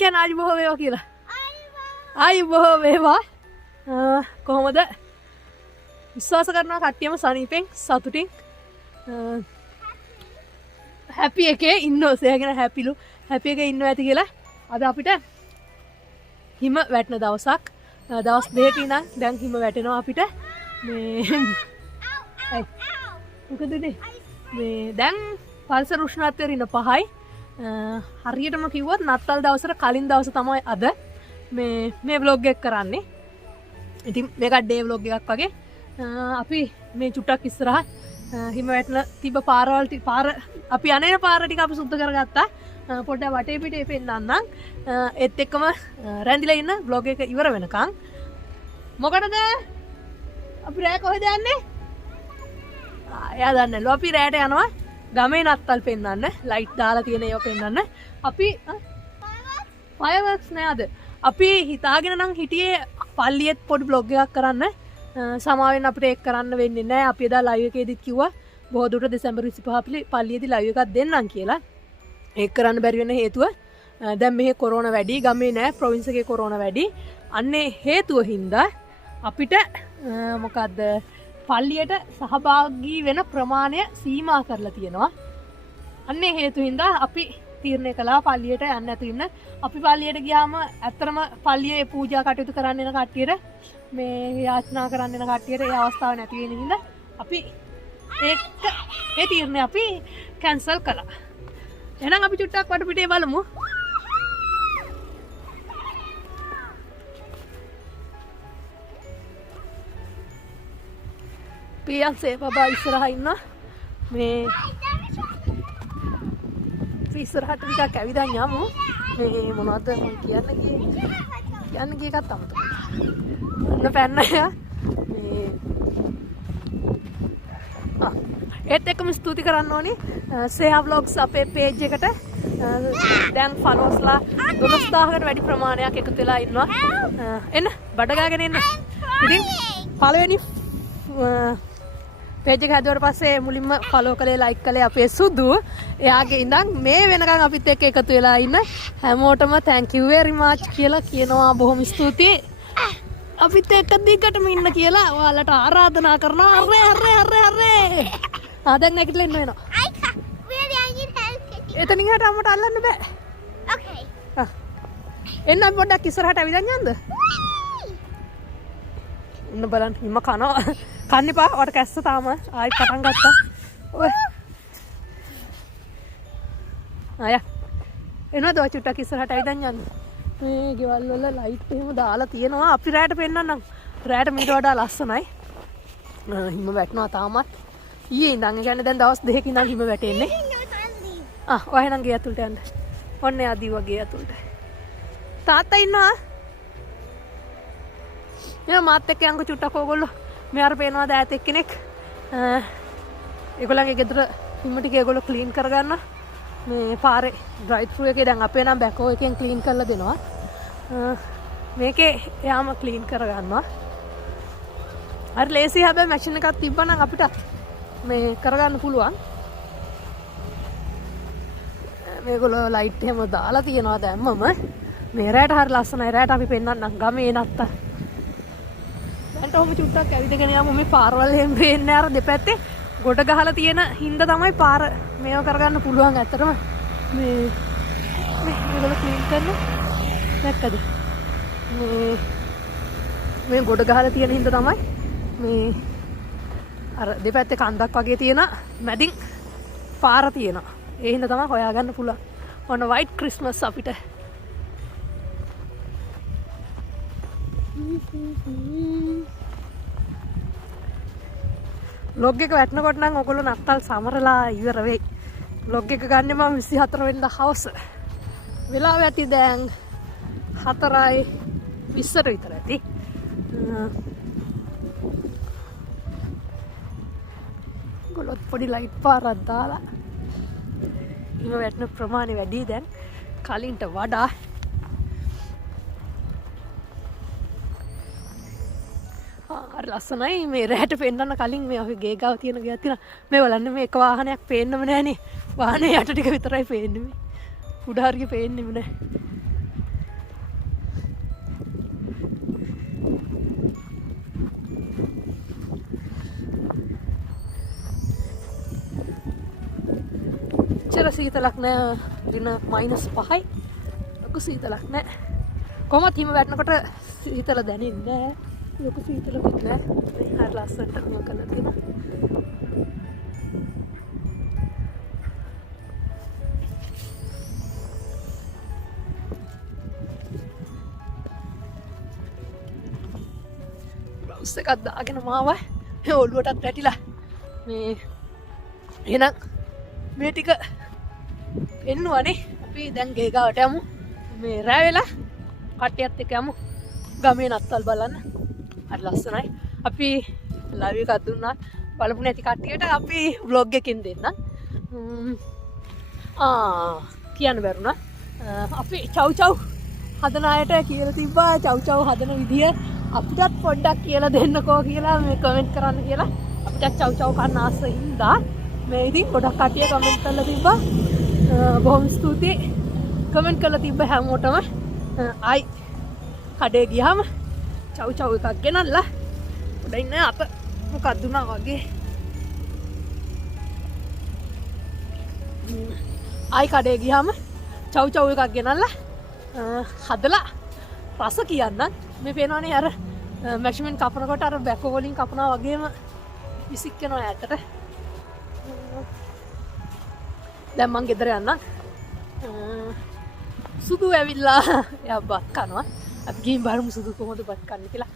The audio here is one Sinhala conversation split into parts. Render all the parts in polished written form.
කියන ආයි බොහෝ වේවා කියලා. ආයි බොහෝ වේවා. කොහොමද? විශ්වාස කරනවා කට්ටියම සනීපෙන් සතුටින් හැපි එකේ ඉන්නවා. සෑගෙන හැපි එකේ ඉන්නවා ඇති කියලා. අද අපිට හිම වැටෙන දවසක්. දවස් දෙකකින් ඉඳන් දැන් හිම වැටෙනවා අපිට. මේ මොකද මේ දැන් පරිසර උෂ්ණත්වය රින 5යි. හරියටම කිව්වොත් නත්තල් දවසට කලින් දවස තමයි අද මේ vlog එක කරන්නේ. ඉතින් මේක ඩේ vlog එකක් වගේ. අපි මේ චුට්ටක් ඉස්සරහ හිම වැටෙන තිබ්බ පාර අපි අනේන පාර ටික අපි සුද්ධ කරගත්තා. පොඩ්ඩක් වටේ පිටේ පෙන්නන්නම්. ඒත් එක්කම රැඳිලා ඉන්න vlog එක ඉවර වෙනකන්. මොකටද? අපි රෑ කොහෙද යන්නේ? එයා දන්නේ නැහැ. අපි රෑට යනවා ගමේ නත්තල් පෙන්නන්න. ලයිට් දාලා තියෙන ඒවා පෙන්නන්න. අපි ෆයර්වර්ක්ස් නෑ අද. අපි හිතාගෙන නම් හිටියේ පල්ලියෙත් පොඩි vlog එකක් කරන්න. සමාවෙන් අපිට ඒක කරන්න වෙන්නේ නැහැ. අපි එදා ලයිව් එකේදීත් කිව්වා බොහෝ දුරට දෙසැම්බර් 25 පල්ලියේදී ලයිව් එකක් දෙන්නම් කියලා. ඒක කරන්න බැරි වෙන හේතුව දැන් මෙහි කොරෝනා වැඩි, ගමේ නෑ, ප්‍රොවින්ස් එකේ කොරෝනා වැඩි. අන්නේ හේතුව හින්දා අපිට මොකද්ද පල්ලියට සහභාගී වෙන ප්‍රමාණය සීමා කරලා තියෙනවා. අන්නේ හේතුව හින්දා අපි තීරණය කළා පල්ලියට යන්න නැතු ඉන්න. අපි පල්ලියට ගියාම ඇත්තටම පල්ලියේ පූජා කටයුතු කරන්න එන කට්ටියට මේ යාචනා කරන්න එන කට්ටියට ඒ අවස්ථාව නැති වෙන හින්දා අපි ඒ තීරණය අපි කැන්සල් කළා. එහෙනම් අපි චුට්ටක් වටපිටේ බලමු. පියන්සේ බබා ඉස්සරහා ඉන්න මේ ඉස්සරහට ටිකක් ඇවිදන් යමු. මේ මොනවද මම කියන්න ගිය එකත් අමතක. ඔන්න පැන්න යා. මේ ඒත් එක්කම ස්තුති කරන්න ඕනි සේහා vlogs අපේ page එකට දැන් followers ලා 12000කට වැඩි ප්‍රමාණයක් එකතු වෙලා ඉන්නවා. එන්න බඩ ගාගෙන එන්න. ඉතින් පළවෙනි page එක හැදුවට පස්සේ මුලින්ම follow කළේ like කළේ අපේ සුදු. එයාගේ ඉඳන් මේ වෙනකන් අපිත් එක්ක එකතු වෙලා ඉන්න හැමෝටම thank you very much කියලා කියනවා. බොහොම ස්තුතියි. අපිත් එක්ක දිගටම ඉන්න කියලා ඔයාලට ආරාධනා කරනවා. හරේ. දැන් නැගිටලා ඉන්න වෙනවා. එතනින් එහාට අම්මට අල්ලන්න බෑ. ඕකේ. එන්න අපි පොඩ්ඩක් ඉස්සරහට ඇවිදන් යන්නද? ඉන්න බලන්න හිම කනවා. කන්න එපා. ඔයාට කැස්ස තාම ආයි පටන් ගත්තා. ඔය. ආයා. එනවද ඔය චුට්ටක් ඉස්සරහට ඇවිදන් යන්න? මේ ගෙවල් වල ලයිට් එහෙම දාලා තියෙනවා. අපි රැට පෙන්නන්නම්. රැට මීට වඩා ලස්සනයි. හිම වැටෙනවා තාමත්. ඊයේ ඉඳන් ඒ කියන්නේ දැන් දවස් දෙකකින් ඉඳන් හිම වැටෙන්නේ. ඔය එහෙනම් ගේ ඇතුළට යන්න. ඔන්න ආදී වගේ ඇතුළට. තාත්තා ඉන්නවා. එයා මාත් එක්ක යන්කෝ චුට්ටක් ඕගොල්ලෝ. මෙයාර පේනවා දෑත් එක්කෙනෙක්. ඒගොල්ලන්ගේ ගෙදර හිම ටික ඒගොල්ලෝ ක්ලීන් කරගන්න. මේ පාරේ ඩ්‍රයිව් ත්‍රූ එකේ දැන් අපේ නම් බැකෝ එකෙන් ක්ලීන් කරලා දෙනවා. මේකේ එයාම ක්ලීන් කරගන්නවා. හරි ලේසි හැබැයි මැෂින් එකක් තිබ්බනම් අපිට මේ කරගන්න පුළුවන්. මේගොල්ලෝ ලයිට් එහෙම දාලා තියනවා දැම්මම. මේ රැට හරි ලස්සනයි. රැට අපි පෙන්නන්නම් ගමේ නැත්තා. දැන්ට ඔහොම චුට්ටක් ඇවිදගෙන යමු. මේ පාරවල් එහෙම පේන්නේ අර දෙපැත්තේ ගොඩ ගහලා තියෙන හින්දා තමයි පාර මේව කරගන්න පුළුවන්. ඇත්තටම මේගොල්ලෝ ක්ලීන් කරන දැක්කද? මේ ගොඩ ගහලා තියෙන හින්දා තමයි මේ අර දෙපැත්තේ කන්දක් වගේ තියෙන මැදින් පාර තියෙනවා. ඒ හින්දා තමයි හොයාගන්න පුළුවන්. ඔන්න white Christmas අපිට. vlog එක වැටෙනකොට නම් ඔයගොල්ලෝ නත්තල් සමරලා ඉවර වෙයි. vlog එක ගන්න මම 24 වෙනිදා හවස. වෙලාව ඇති දැන් 4:20ට විතර ඇති. ගොල්ලොත් පොඩි ලයිට් පාරක් දාලා හිම වැටෙන ප්‍රමාණය වැඩි දැන් කලින්ට වඩා. හරි ලස්සනයි. මේ රැට පෙන්නන්න කලින් මේ අපි ගේ ගාව තියෙන ගේ තියෙන මේ බලන්න මේ එක වාහනයක් පේන්නම නැහනේ. වාහනේ යට ටික විතරයි පේන්නේ. මේ උඩ හරිය පේන්නේම නැහැ. එච්චර සීතලක් නෑ දින -5යි ලොකු සීතලක් නෑ කොහොමද හිම වැටෙනකොට සීතල දැනෙන්නේ නෑ ලොකු සීතලකුත් නෑ හරි ලස්සනට මම කරලා තියෙනවා බ්ලවුස් එකක් දාගෙන මාව ඔළුවටත් වැටිලා මේ එහෙනම් මේ ටික එන්නවනේ අපි දැන් ගේ ගාවට යමු මේ රෑ වෙලා කට්ටියත් එක්ක යමු ගමේ නත්තල් බලන්න හරි ලස්සනයි අපි ලයිව් එකක් දුන්නා බලමු නැති කට්ටියට අපි vlog එකකින් දෙන්න කියන්න බැරුණා අපි චව් චව් හදන අයට කියලා තිබ්බා චව් චව් හදන විදිය අපිටත් පොඩ්ඩක් කියලා දෙන්නකෝ කියලා මේ කමෙන්ට් කරන්න කියලා අපිට චව් චව් කන්න ආස හින්දා මේ ඉතින් ගොඩක් කට්ටිය කමෙන්ට් කරලා තිබ්බා බොහොම ස්තුතියි කමෙන්ට් කරලා තිබ්බ හැමෝටම ආයි කඩේ ගියාම චව් චව් එකක් ගෙනල්ලා උඩ ඉන්න අප මොකක්ද දුනා වගේ ආයි කඩේ ගියාම චව් චව් එකක් ගෙනල්ලා හදලා රස කියන්න මේ පේනවනේ අර මැක්සිමම් කපනකොට අර බැකෝ වලින් කපනවා වගේම විසික් වෙනවා ඈතට දැන් මං ගෙදර යන්න සුදු ඇවිල්ලා එයා බත් කනවා අපි ගිහින් බලමු සුදු කොහොමද බත් කන්නේ කියලා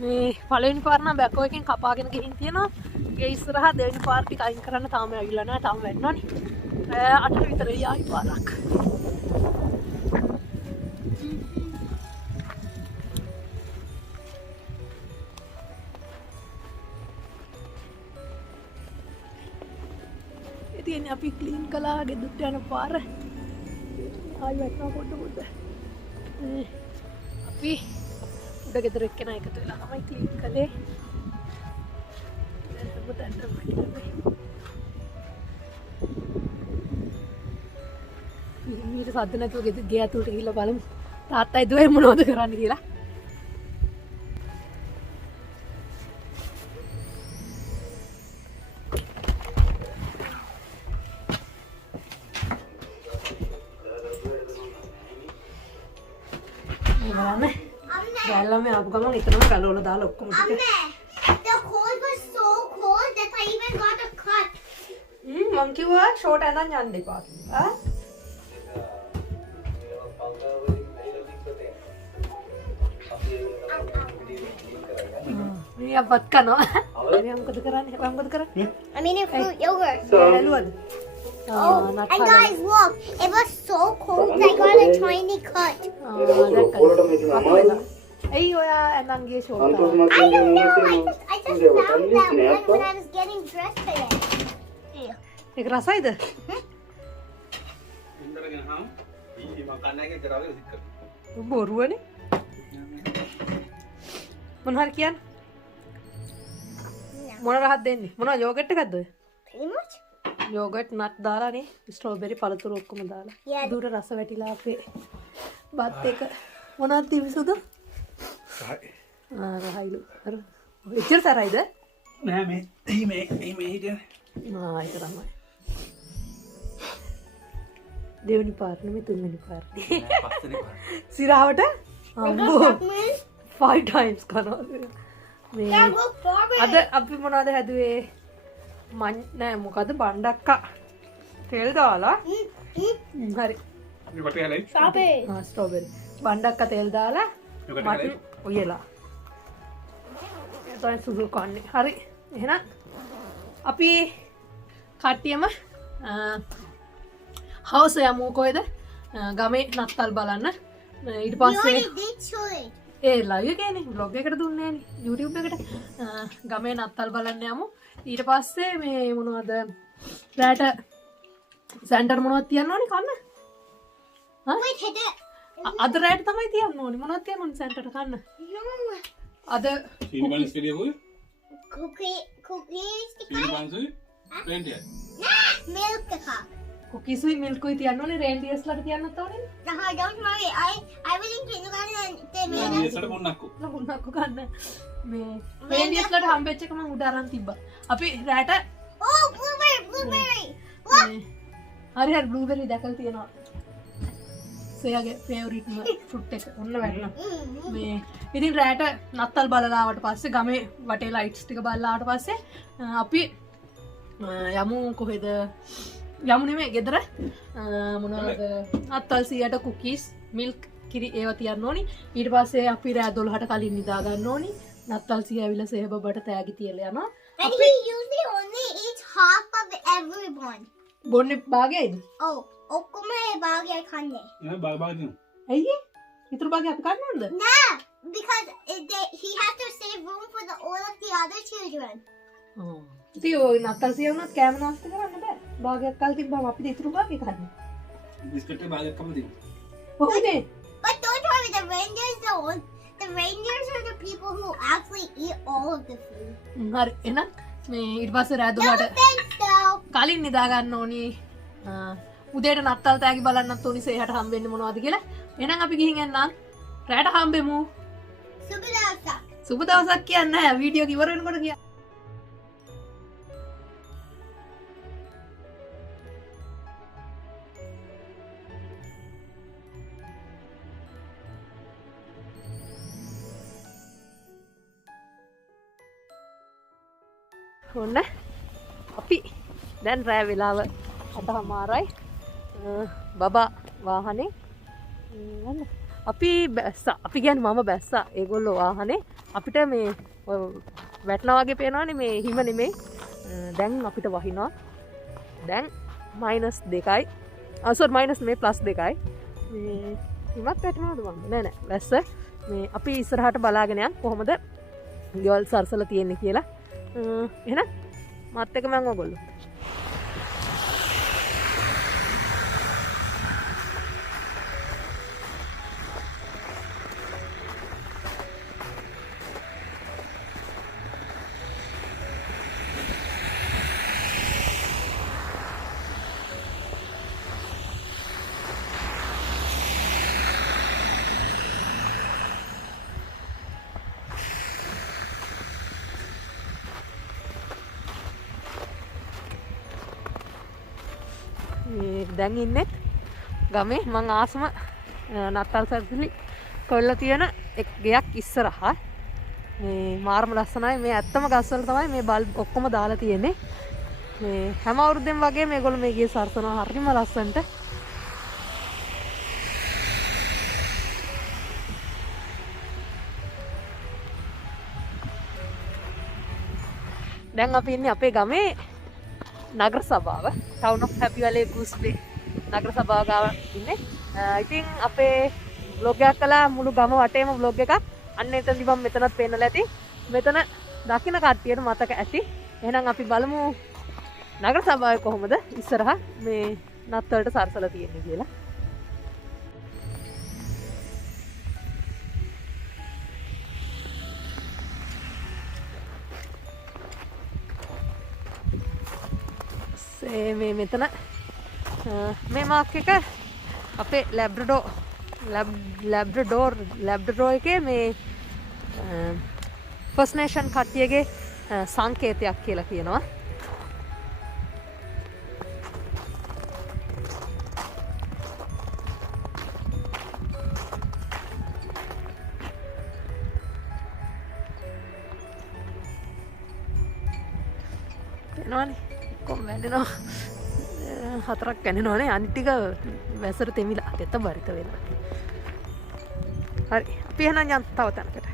මේ පළවෙනි පාර නම් බැකෝ එකෙන් කපාගෙන ගිහින් තියෙනවා ගේ ඉස්සරහා දෙවෙනි පාර ටික අයින් කරන්න තාම ඇවිල්ලා නැහැ තාම වෙන්නවනේ 8 විතර යායි පාරක් ඉතින් අපි ක්ලීන් කළා ගෙදරට යන පාර ආයි වැටෙනවා පොඩ්ඩ අපි උඩ ගෙදර එක්කෙනා එකතු වෙලා තමයි ක්ලීන් කළේ මීට සද්ද නැතුව ගේ ඇතුළට ගිහිල්ලා බලමු තාත්තයි දුවයි මොනවද කරන්න කියලා ගෑල්ලා මේ ආපු ගමන් එතනම ගලවලා දාලා ඔක්කොම ටික The cold was so cold that I even got a cut. මං කිව්වා ෂෝට් ඇඳන් යන්න එපා කියලා. මේ අපත් කනවා. මේ මොකද කරන්නේ? මොකද කරන්නේ? I mean, a fruit yogurt. බැලුවද? And guys, look, it was so cold I got a tiny cut. Hey, ඔයා ඇඳන් ගියේ short. I don't know. I just found that one when I was getting dressed today. ඒක රසයිද? බොරුවනේ. මොන හරි කියන්නේ? මොන රහක් දෙන්නේ? මොනවා යෝගට් එකක්ද ඔය? Pretty much. යෝගට් නට් දාලානේ ස්ට්‍රෝබෙරි පළතුරු ඔක්කොම දාලා. දුර රස වැටිලා අපේ බත් එක මොනවද තිබිසුද? රහයිලු. අර එච්චර තරයිද? නෑ මේ හිටියනේ. ඒක තමයි. දෙවෙනි පාර නෙමෙයි තුන්වෙනි පාර. පස්වෙනි පාර. සිරාවට අම්බෝ 5 times කරනවා. මේ අද අපි මොනවද හැදුවේ? නෑ මොකද බණ්ඩක්කා තෙල් දාලා හරි මේකට හැලයි ස්ට්‍රෝබෙරි බණ්ඩක්කා තෙල් දාලා මට ඔයලා එතන සුදු කන්නේ හරි එහෙනම් අපි කට්ටියම හවස යමු කොහෙද ගමේ නත්තල් බලන්න ඊට පස්සේ ඒ ලයිව් එකනේ vlog එකට දුන්නේ නේ YouTube එකට ගමේ නත්තල් බලන්න යමු ඊට පස්සේ මේ මොනවද රැට සෙන්ටර් මොනවද තියන්න ඕනේ කන්න අද රැට තමයි තියන්න ඕනේ මොනවද තියන්න ඕනේ සෙන්ටර් කන්න අද සීනි බන්ස් කෙලිය කොයි cookies සීනි බන්ස් වෙන්ටි milk the cup කුකිසුයි මිල්කුයි තියන්න ඕනේ රේන්ඩියර්ස්ලාට තියන්නත් ඕනේ Don't worry. I was in kindergarten and they made us. ඒසට මොන්නක්කු. මුන්නක්කු කන්න මේ රේන්ඩියර්ස්ලාට හම්බෙච්ච එක මම උඩ අරන් තිබ්බා අපි රැට Oh, blueberry. Look. හරි හරි බ්ලූබෙරි දැකලා තියෙනවා සේයාගේ ෆේවරිට්ම ෆෘට් එක ඔන්න වැටෙනවා මේ ඉතින් රැට නත්තල් බලලාවට පස්සේ ගමේ වටේ ලයිට්ස් ටික බලලාට පස්සේ අපි යමු කොහෙද යමු නෙමෙයි ගෙදර මොනවද නත්තල් සීයට කුකීස් මිල්ක් කිරි ඒවා තියන්න ඕනි ඊට පස්සේ අපි රෑ 12ට කලින් නිදා ගන්න ඕනි නත්තල් සී ඇවිල්ලා සේබබට තෑගි තියලා යනවා And he usually only eats half of everyone. බොන්නේ භාගයයිද Oh, okuma bagay kanye. නෑ බාබා දිනු. ඇයි ඉතුරු භාගය අපි කන්න ඕනද Nah, because he has to save room for all of the other children. ඉතින් ඔය නත්තල් සී වුණත් කෑම නාස්ති කරන්න බෑ භාගයක් කල් තිබ්බම අපිට ඉතුරු භාගය කන්න බිස්කට් එක බාගයක්ම දිනු. But don't worry, the reindeers are the people who actually eat all of the food. හරි එහෙනම් මේ ඊට පස්සේ රෑ No 12ට thanks though. කලින් නිදා ගන්න ඕනි උදේට නත්තල් තෑගි බලන්නත් ඕනි සේහට හම්බෙන්නේ මොනවද කියලා එහෙනම් අපි ගිහින් එන්නම් රැට හම්බෙමු Subadasa. සුබ දවසක් කියන්නේ නැහැ වීඩියෝ ඉවර වෙනකොට කිය ඔන්න අපි දැන් රෑ වෙලාව 8:00යි බබා වාහනේ යන්න අපි බැස්සා අපි කියන්නේ මම බැස්සා ඒගොල්ලෝ වාහනේ අපිට මේ වැටෙනා වගේ පේනවනේ මේ හිම නෙමෙයි දැන් අපිට වහිනවා දැන් -2යි සෝරි මයිනස් මේ +2යි මේ හිමත් වැටෙනවද මම නෑ නෑ වැස්ස මේ අපි ඉස්සරහට බලාගෙන යන් කොහොමද ගෙවල් සරසලා තියෙන්නේ කියලා එහෙනම් මාත් එක්ක මම ඔයගොල්ලෝ දැන් ඉන්නේ ගමේ මං ආසම නත්තල් සරසලි කොල්ල තියෙන එක් ගයක් ඉස්සරහා මේ මාරම ලස්සනයි මේ ඇත්තම ගස්වල තමයි මේ බල්බ් ඔක්කොම දාලා තියෙන්නේ මේ හැම අවුරුද්දෙම වගේ මේගොල්ලෝ මේ ගියේ සරසනවා හරිම ලස්සනට දැන් අපි ඉන්නේ අපේ ගමේ නගර සභාව ටවුන් ඔෆ් හැපි වැලේ ගූස්බේ නගර සභාව ගාව ඉන්නේ. ඉතින් අපේ බ්ලොග් එකක් කළා මුළු ගම වටේම බ්ලොග් එකක්. අන්න එතනදි මම මෙතනත් පෙන්නලා ඇති. මෙතන දකින්න කට්ටියට මතක ඇති. එහෙනම් අපි බලමු නගර සභාවේ කොහොමද ඉස්සරහා මේ නත්තලට සරසලා තියෙන්නේ කියලා. මේ මෙතන මේ මාක් එක අපේ ලැබ්‍රඩෝර් එකේ මේ ෆස්ට් නේෂන් කට්ටියගේ සංකේතයක් කියලා කියනවා. එනවනේ කොම් වැදෙනවා 4ක් කැනෙනවනේ අනිත් ටික වැසට තෙමිලා දෙත බරිත වෙනවා. හරි අපි එහෙනම් යන්න තව තැනකට.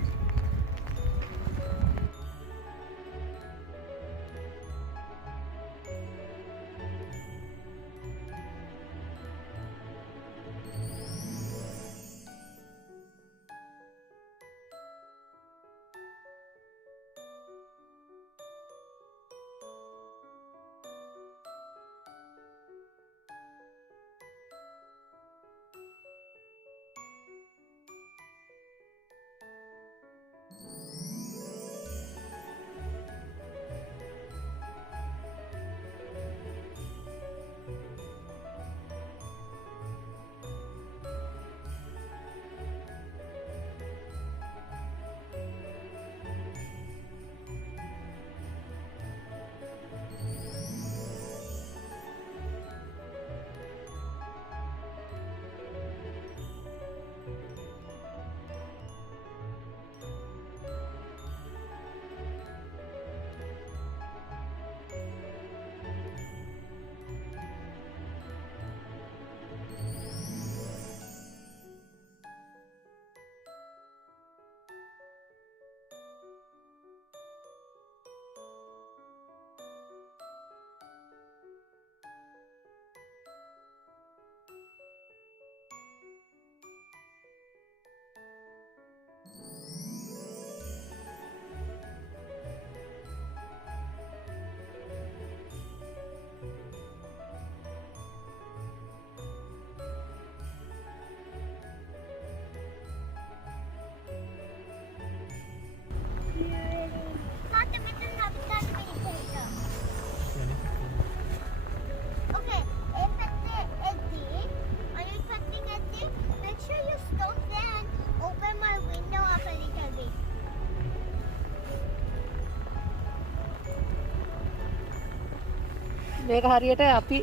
මේක හරියට අපි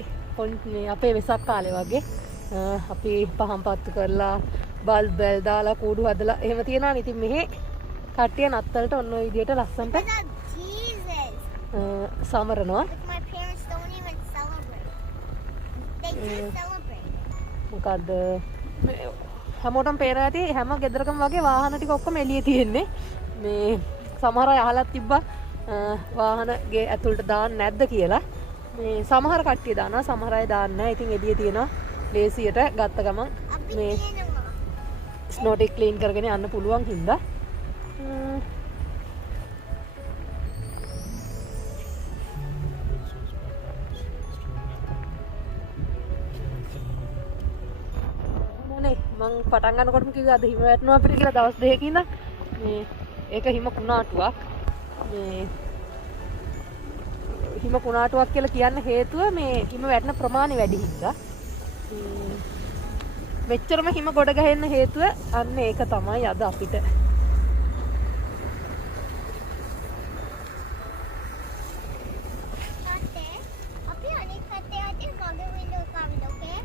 අපේ වෙසක් කාලේ වගේ අපි පහන් පත්තු කරලා බල්බ් බෙල් දාලා කූඩු හදලා එහෙම තියනවා. ඉතින් මෙහි කට්ටිය නත්තලට ඔන්න ඔය විදියට ලස්සන්ට But not Jesus. සමරනවා. Like my parents don't even celebrate. They just celebrate. මොකද්ද හැමෝටම පේන ඇති හැම ගෙදරකම වගේ වාහන ටික ඔක්කොම එළියේ තියෙන්නේ. මේ සමහර අය අහලත් තිබ්බා වාහනගේ ඇතුළට දාන්න නැද්ද කියලා. මේ සමහර කට්ටිය දානවා සමහර අය දාන්නේ නැහැ. ඉතින් එළියේ තියෙනවා ලේසියට ගත්ත ගමන් මේ ස්නෝටික් ක්ලීන් කරගෙන යන්න පුළුවන් හින්දා. මං පටන් ගන්නකොටම කිව්වා අද හිම වැටෙනවා අපිට කියලා දවස් දෙකකින් ඉඳන් මේ ඒක හිම කුණාටුවක් මේ හිම කුණාටුවක් කියලා කියන්න හේතුව මේ හිම වැටෙන ප්‍රමාණය වැඩි හින්දා මෙච්චරම හිම ගොඩ ගහන්න හේතුව අන්න ඒක තමයි අද අපිට අපි අනිත් පැත්තේ යද්දී මගේ window එක ආවිද okay?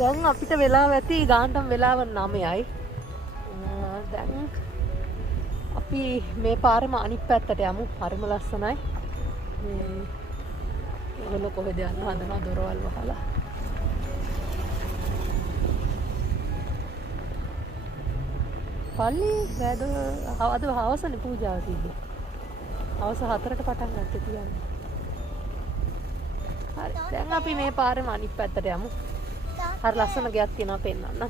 දැන් අපිට වෙලාව ඇති ගානටම වෙලාව 9යි. දැන් අපි මේ පාරේම අනිත් පැත්තට යමු. හරිම ලස්සනයි. ඒගොල්ලෝ කොහෙද යන්න හදනවා දොරවල් වහලා. පල්ලි වැඩ අද හවසනේ පූජාව තිබ්බේ. හවස 4ට පටන් ගත්තේ තියන්නේ. හරි. දැන් අපි මේ පාරේම අනිත් පැත්තට යමු. හරි ලස්සන ගයක් තියෙනවා පෙන්නන්න.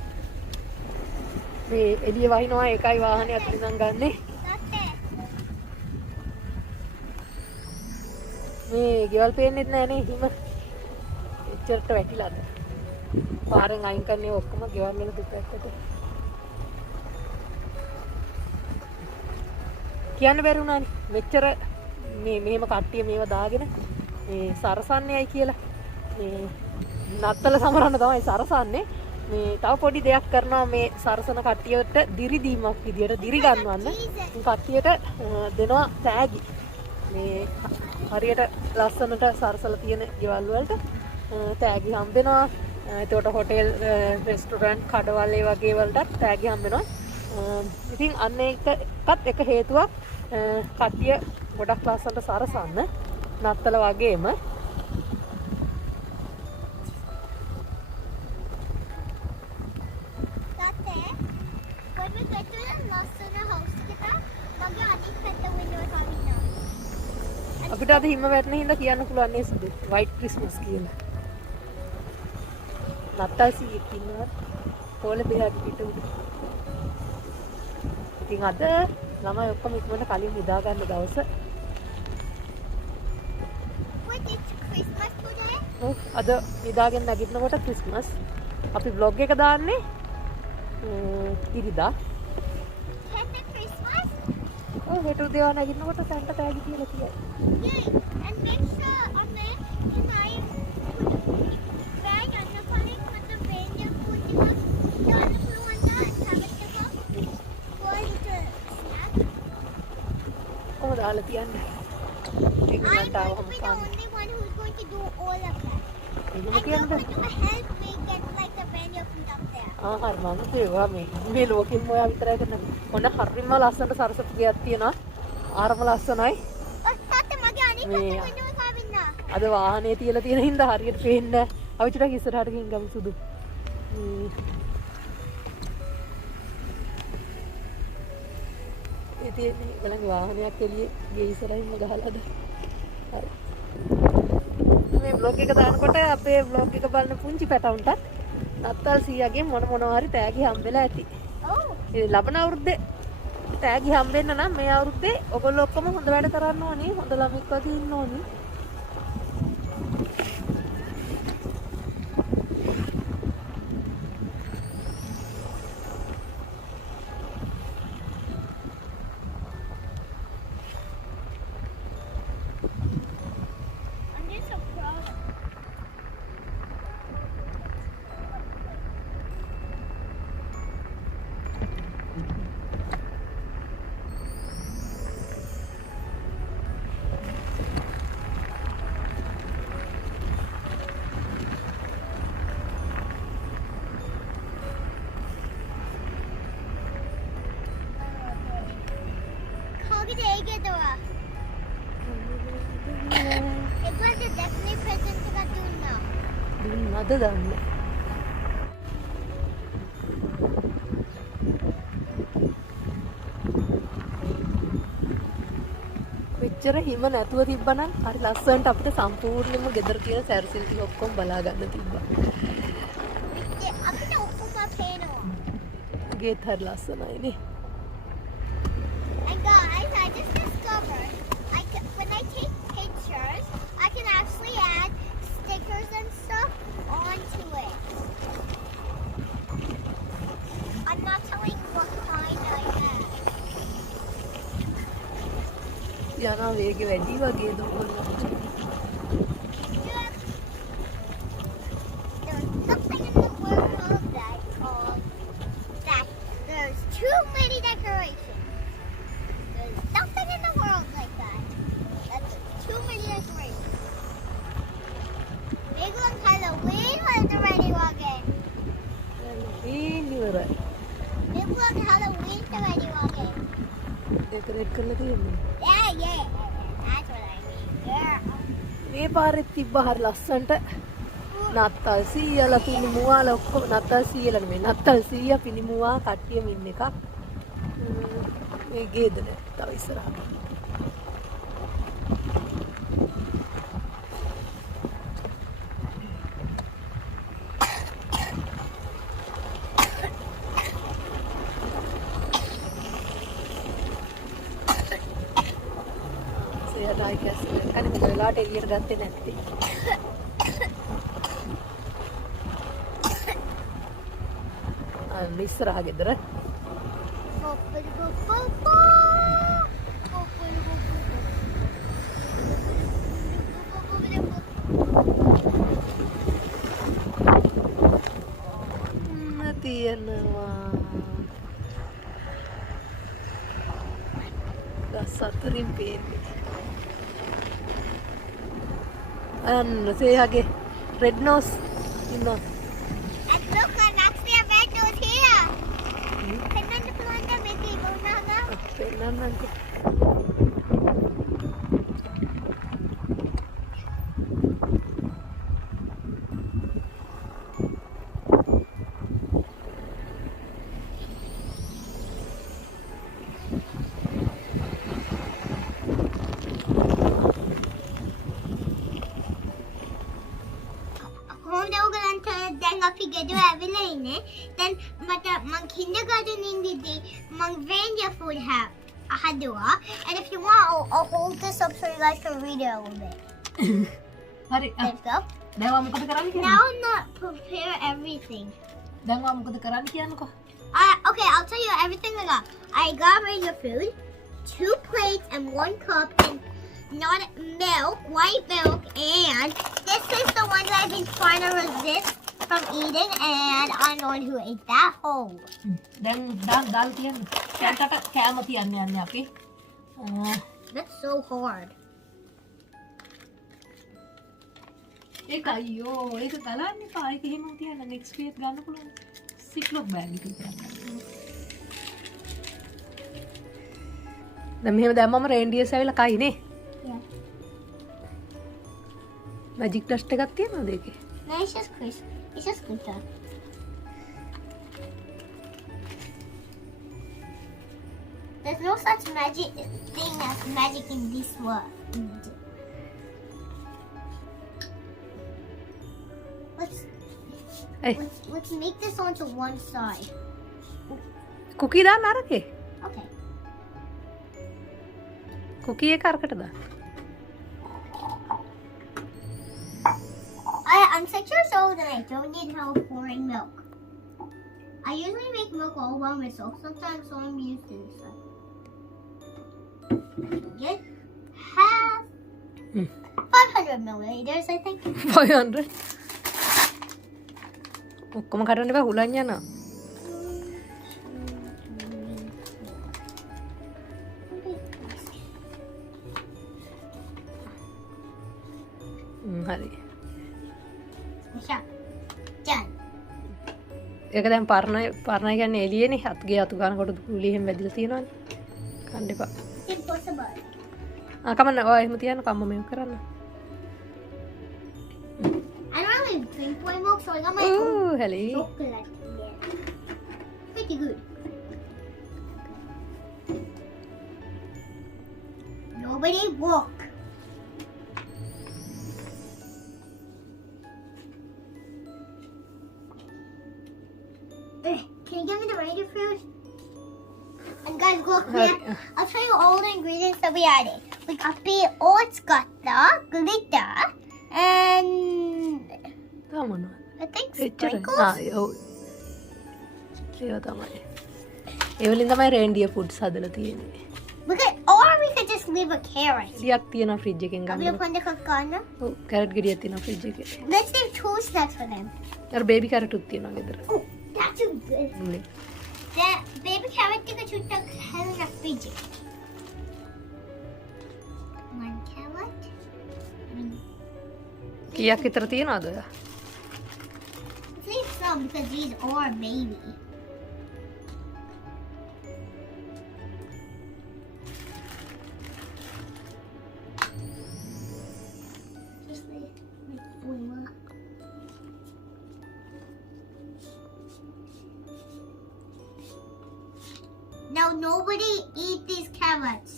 මේ එළිය වහිනවා ඒකයි වාහනේ අතරින් නම් ගන්නෙ. මේ ගෙවල් පේන්නෙත් නෑනේ හිම. එච්චරට වැටිලාද. පාරෙන් අයින් කරන්නේ ඔක්කොම ගෙවල් වල දෙපැත්තට. කියන්න බැරි වුණානේ. මෙච්චර මේ මෙහෙම කට්ටිය මේව දාගෙන මේ සරසන්නේයි කියලා. මේ නත්තල සමරන්න තමයි සරසන්නේ. මේ තව පොඩි දෙයක් කරනවා මේ සරසන කට්ටියට දිරි දීමක් විදියට දිරි ගන්නවන්න. කට්ටියට දෙනවා තෑගි. මේ හරියට ලස්සනට සරසලා තියෙන ගෙවල් වලට තෑගි හම්බෙනවා. එතකොට හොටෙල් රෙස්ටොරන්ට් කඩවල් ඒ වගේ වලට තෑගි හම්බෙනවා. ඉතින් අන්න ඒකත් එක හේතුවක් කට්ටිය ගොඩක් ලස්සනට සරසන්න නත්තල වගේම අපිට අද හිම වැටෙන හින්දා කියන්න පුළුවන් නේ සුදු white christmas කියලා. නත්තල් සීයක් ඉන්නවා. කොළ බෙහෙත් පිට උඩ. ඉතින් අද ළමයි ඔක්කොම ඉක්මනට කලින් නිදා ගන්න දවස. අද නිදාගෙන නැගිටිනකොට ක්‍රිස්මස්. අපි vlog එක දාන්නේ ඉරිදා. හෙට උදේ නැගිටිනකොට සැන්ට තෑගි කියලා කියයි. And make sure on there you buy bag and the calling with the reindeer food because you want to put one there and have it for little snack. කොහොමද දාලා තියන්නේ? ඒක I'm මට ආවම going to be the පාන්න. only one who's going to do all of that. එහෙම And you're කියන්න. going to help me get like the reindeer food up there. හරි මම කියවා මේ ලෝකෙම ඔයා විතරයි කරන්නේ. ඔන්න හරිම ලස්සනට සරසපු ගයක් තියෙනවා. ආරම ලස්සනයි. තාත්තා මගේ අනිත් පැත්තේ window එක ආවින්න. අද වාහනේ තියලා තියෙන හින්දා හරියට පේන්නේ නැහැ. අපි චුට්ටක් ඉස්සරහට ගිහින් ගමු සුදු. ඒ තියෙන්නේ බලන්න වාහනයක් එළියේ ගේ ඉස්සරහින්ම ගහලාද. හරි. මේ vlog එක දානකොට අපේ vlog එක බලන පුංචි පැටවුන්ටත් නත්තල් සීයාගෙන් මොනවා හරි තෑගි හම්බෙලා ඇති. ඔව්. ඒ ලබන අවුරුද්දේ තෑගි හම්බෙන්න නම් මේ අවුරුද්දේ ඔයගොල්ලෝ ඔක්කොම හොඳ වැඩ කරන්න ඕනේ. හොඳ ළමෙක් වගේ ඉන්න ඕනේ. මොකද ඒකේ දුවා. ඒකට definitely present එකක් දුන්නා. දුන්නද දන්නේ. මෙච්චර හිම නැතුව තිබ්බනම් හරි ලස්සනට අපිට සම්පූර්ණයෙන්ම ගෙදර තියෙන සැරසිලි ටික ඔක්කොම බලා ගන්න තිබ්බා. අපිට ඔක්කොම පේනවා. ගේත් හරි ලස්සනයිනේ. And guys, I just discovered when I take pictures, I can actually add stickers and stuff onto it. I'm not telling what kind I have. යනවා වේගෙ වැඩි වගේ දුවනවා. There's something in the world that there's too many decorations. There's nothing in the world like that. That's too many decorations. Big one Halloween was already walking. ඉවරයි. Big one Halloween already walking. Decorate කරලා තියෙනවා. Yeah. That's what I mean. Yeah. මේ පාරෙත් තිබ්බ හරි ලස්සනට නත්තල් සීයලා පිනිමුවාලා ඔක්කොම නත්තල් සීයලා නෙමෙයි නත්තල් සීයා පිනිමුවා කට්ටියම ඉන්න එකක්. මේ ගේද නෑ තව ඉස්සරහට. සේරායි කැස්සේ කන්නේ මෙතන වෙලාවට එළියට ගත්තේ නැත්තේ. ඉස්සරහ ගෙදර තියෙනවා ගස් අතරින් පේන්නේ අන්න සේයාගේ රෙඩ් නෝස් ඉන්නවා. And look, I'm actually a red nose here. Pennant plant Mickey Mouse. පෙන්නන්නම්කෝ. Then අපි ගෙදර ඇවිල්ලා ඉන්නේ. Then මට මං kindergarten ඉඳිද්දි මං reindeer food හදුවා. And if you want, I'll hold this up so you guys can read it a little bit. හරි. Let's go. දැන් මම මොකද කරන්න කියන්නේ? Now not prepare everything. දැන් මම මොකද කරන්න කියන්නකෝ. Okay, I'll tell you everything I got. I got reindeer food, 2 plates and 1 cup and not milk, white milk, and this is the one that I've been trying to resist from eating, and I'm the one who ate that whole. දැන් දාල් තියන්න. කැන්ටට කෑම තියන්න යන්නේ අපි. That's so hard. ඒක අයියෝ ඒක ගලන්න එපා. ඒක එහෙම තියන්න next week ගන්න පුළුවන්. සික්ලොක් බෑග් එක තියන්න. දැන් මෙහෙම දැම්මම රේන්ඩියර්ස් ඇවිල්ලා කයිනේ. Yeah. මැජික් ඩස්ට් එකක් තියනවද ඒකේ? No, it's just crisp. It's just glitter. There's no such magic thing as magic in this world. Hey. Let's make this onto one side. Cookie දාන්න අරකේ. Okay. කුකී එක අරකට දාන්න. I'm 6 years old and I don't need help pouring milk. I usually make milk all by myself sometimes, so I'm used to this stuff. Get half 500 milliliters, I think. 500. ඔක්කොම කඩන්න එපා හුලන් යනවා. හරි. Done. ඒක දැන් පරණයි කියන්නේ එළියනේ. අත්ගේ අතු ගන්නකොට කුලි එහෙම වැදිලා තියෙනවනේ. කන්න එපා. It's impossible. කමන්න ඔය එහෙම තියන්න කම්ම මේක කරන්න. I don't really drink boy milk, so I got my own O හැලි. chocolate. Yeah. Pretty good. Nobody walk. Can you give me the radio fruit? And guys, look, I'll tell you all the ingredients that we added. Like up here, oats got the glitter and තව මොනවද? I think එච්චරයි. sprinkles. ඔව්. ඒව තමයි. ඒ වලින් තමයි රේන්ඩියර් ෆුඩ්ස් හදලා තියෙන්නේ. Or we could just leave a carrot. ගෙඩියක් තියෙනවා ෆ්‍රිජ් එකෙන් Are we ගන්න. going to cook Ghana? ඔව් කැරට් ගෙඩියක් තියෙනවා ෆ්‍රිජ් එකේ. Let's leave 2 snacks for them. අර බේබි කැරට්ුත් තියෙනවා ගෙදර. Oh, that's too good. මුලින්. The baby carrot tika chuta having a fridge. 1 carrot. කීයක් විතර තියෙනවද ඔයා? Let's leave some because these are baby. Just leave one more. Now nobody eat these carrots.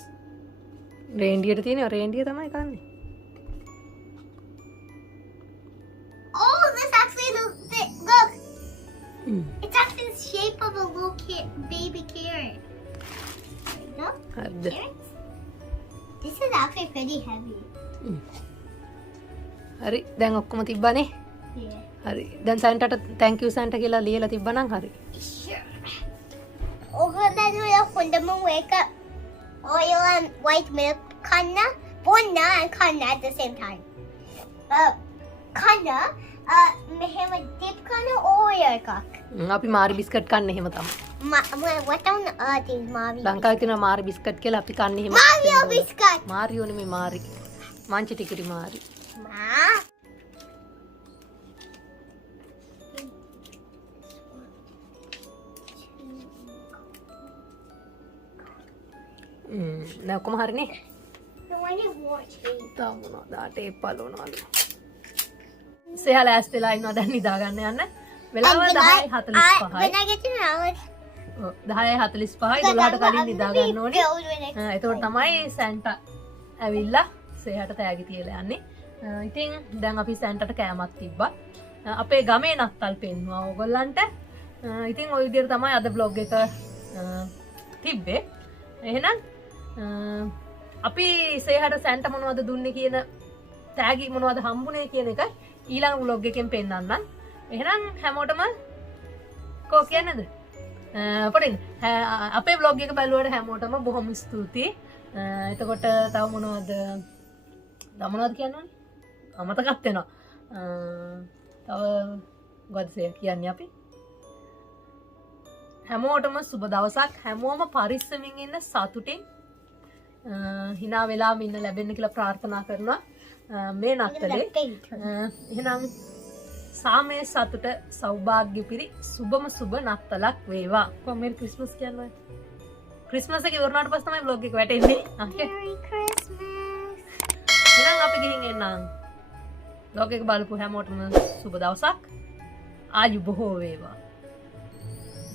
රේන්ඩියට තියෙනවා රේන්ඩිය තමයි කන්නේ. Oh, this actually look. It's actually the shape of a little baby carrot. There you go. හරිද? Carrots. This is actually pretty heavy. හරි දැන් ඔක්කොම තිබ්බනේ. Yeah. හරි. දැන් සැන්ටට thank you සැන්ට කියලා ලියලා තිබ්බනම් හරි. Sure. Oh, then we have fundamental wake up. Oil and white milk. Kanna, bonna and kanna at the same time. Kanna, mehema dip kanna oil cock. අපි මාරි බිස්කට් කන්න එහෙම තමයි. What on earth is Mario? ලංකාවේ තියෙන මාරි බිස්කට් කියලා අපි කන්නේ එහෙම. Mario biscuit. මාරියෝ නෙමෙයි මාරි. මංචි ටිකිරි මාරි. Ma. දැන් ඔක්කොම හරිනේ. No, I need more cheese. තා මොනවද ටේප් පලවනවලු. සෙහා ලෑස්තිලා ඉන්නවා දැන් නිදා ගන්න යන්න. වෙලාව 10:45යි. When I get to knowledge, 10:45යි 12ට කලින් නිදා ගන්න ඕනේ. එතකොට තමයි සැන්ටා ඇවිල්ලා සෙහාට තෑගි තියලා යන්නේ. ඉතින් දැන් අපි සැන්ටට කෑමක් තිබ්බා. අපේ ගමේ නත්තල් පෙන්නුවා ඕගොල්ලන්ට. ඉතින් ওই විදිහට තමයි අද vlog එක තිබ්බේ. එහෙනම් අපි සෙහාට සැන්ටා මොනවද දුන්නේ කියන තෑගි මොනවද හම්බුනේ කියන එක ඊළඟ vlog එකෙන් පෙන්නන්නම්. එහෙනම් හැමෝටම කෝ කියන්නේද? පොඩින් අපේ vlog එක බලුවට හැමෝටම බොහොම ස්තුතියි. එතකොට තව මොනවද කියන්නවනේ? අමතකත් වෙනවා. තව මොකද කියන්නේ අපි? හැමෝටම සුබ දවසක්. හැමෝම පරිස්සමින් ඉන්න සතුටින් hina වෙලාම ඉන්න ලැබෙන්න කියලා ප්‍රාර්ථනා කරනවා. මේ නත්තලේ එහෙනම් සාමය සතුට සෞභාග්‍ය පිරි සුබම සුබ නත්තලක් වේවා. කොහොම මෙරි ක්‍රිස්මස් කියන්නේ? ක්‍රිස්මස් එක ඉවරනාට පස්සේ තමයි vlog එක වැටෙන්නේ. Merry Christmas. එහෙනම් අපි ගිහින් එන්නම්. vlog එක බලපු හැමෝටම සුබ දවසක්. ආයුබෝව වේවා.